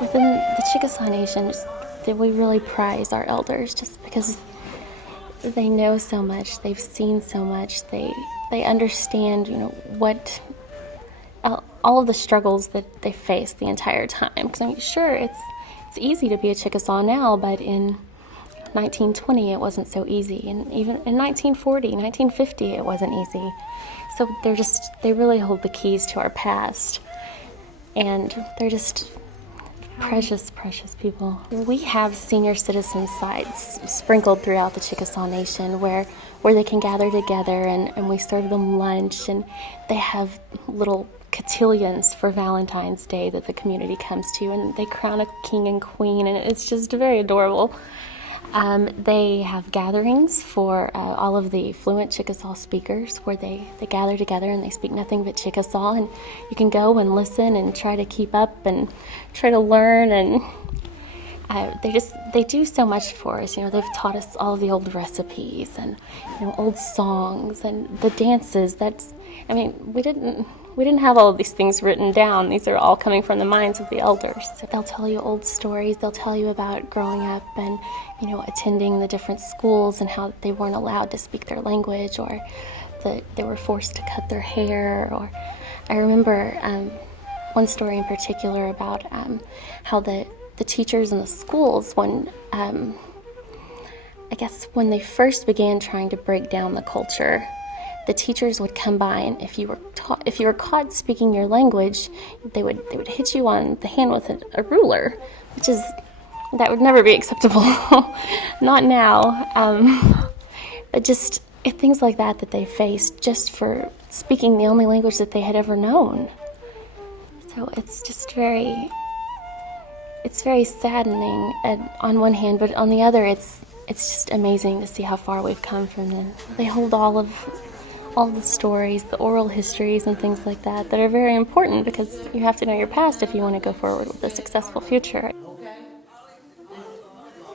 Within the Chickasaw Nation, that we really prize our elders just because they know so much, they've seen so much, they understand, what all of the struggles that they faced the entire time. Because I mean, sure, it's easy to be a Chickasaw now, but in 1920 it wasn't so easy, and even in 1940, 1950 it wasn't easy. So they really hold the keys to our past, and they're just precious, precious people. We have senior citizen sites sprinkled throughout the Chickasaw Nation where they can gather together, and we serve them lunch, and they have little cotillions for Valentine's Day that the community comes to, and they crown a king and queen, and it's just very adorable. They have gatherings for all of the fluent Chickasaw speakers where they gather together and they speak nothing but Chickasaw, and you can go and listen and try to keep up and try to learn, and they do so much for us. They've taught us all the old recipes and old songs and the dances. We didn't have all of these things written down. These are all coming from the minds of the elders. So they'll tell you old stories. They'll tell you about growing up and, attending the different schools and how they weren't allowed to speak their language, or that they were forced to cut their hair. Or I remember one story in particular about how the teachers in the schools, when when they first began trying to break down the culture, the teachers would come by, and if you were caught speaking your language, they would hit you on the hand with a ruler, that would never be acceptable. Not now. But just things like that they faced just for speaking the only language that they had ever known. So it's very saddening on one hand, but on the other, it's just amazing to see how far we've come from them. They hold all the stories, the oral histories and things like that are very important, because you have to know your past if you want to go forward with a successful future.